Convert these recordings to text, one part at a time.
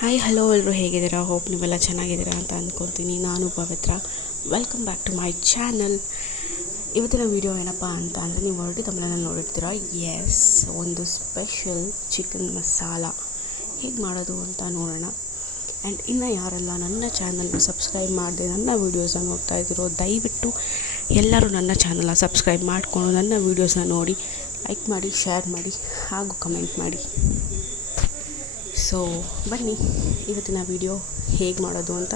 Hi hello ಎಲ್ಲರೂ ಹೇಗಿದ್ದೀರಾ? Hope ನೀವೆಲ್ಲ ಚೆನ್ನಾಗಿದ್ದೀರಾ ಅಂತ ಅಂದ್ಕೊತೀನಿ. ನಾನು Pavitra. Welcome back to my channel. ಇವತ್ತಿನ ವೀಡಿಯೋ ಏನಪ್ಪ ಅಂತ ಅಂದರೆ, ನೀವು ಹೊರಟಿ ತಮ್ಮನಲ್ಲಿ ನೋಡಿರ್ತೀರ. ಎಸ್, ಒಂದು ಸ್ಪೆಷಲ್ ಚಿಕನ್ ಮಸಾಲ ಹೇಗೆ ಮಾಡೋದು ಅಂತ ನೋಡೋಣ. ಆ್ಯಂಡ್ ಇನ್ನು ಯಾರೆಲ್ಲ ನನ್ನ ಚಾನಲ್ನ ಸಬ್ಸ್ಕ್ರೈಬ್ ಮಾಡದೆ ನನ್ನ ವೀಡಿಯೋಸ್ನ ನೋಡ್ತಾ ಇದ್ದೀರೋ, ದಯವಿಟ್ಟು ಎಲ್ಲರೂ ನನ್ನ ಚಾನಲ್ನ ಸಬ್ಸ್ಕ್ರೈಬ್ ಮಾಡಿಕೊಂಡು ನನ್ನ ವೀಡಿಯೋಸ್ನ ನೋಡಿ ಲೈಕ್ ಮಾಡಿ, ಶೇರ್ ಮಾಡಿ ಹಾಗೂ ಕಮೆಂಟ್ ಮಾಡಿ. ಸೊ ಬನ್ನಿ ಇವತ್ತಿನ ವಿಡಿಯೋ ಹೇಗೆ ಮಾಡೋದು ಅಂತ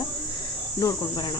ನೋಡ್ಕೊಂಡು ಬರೋಣ.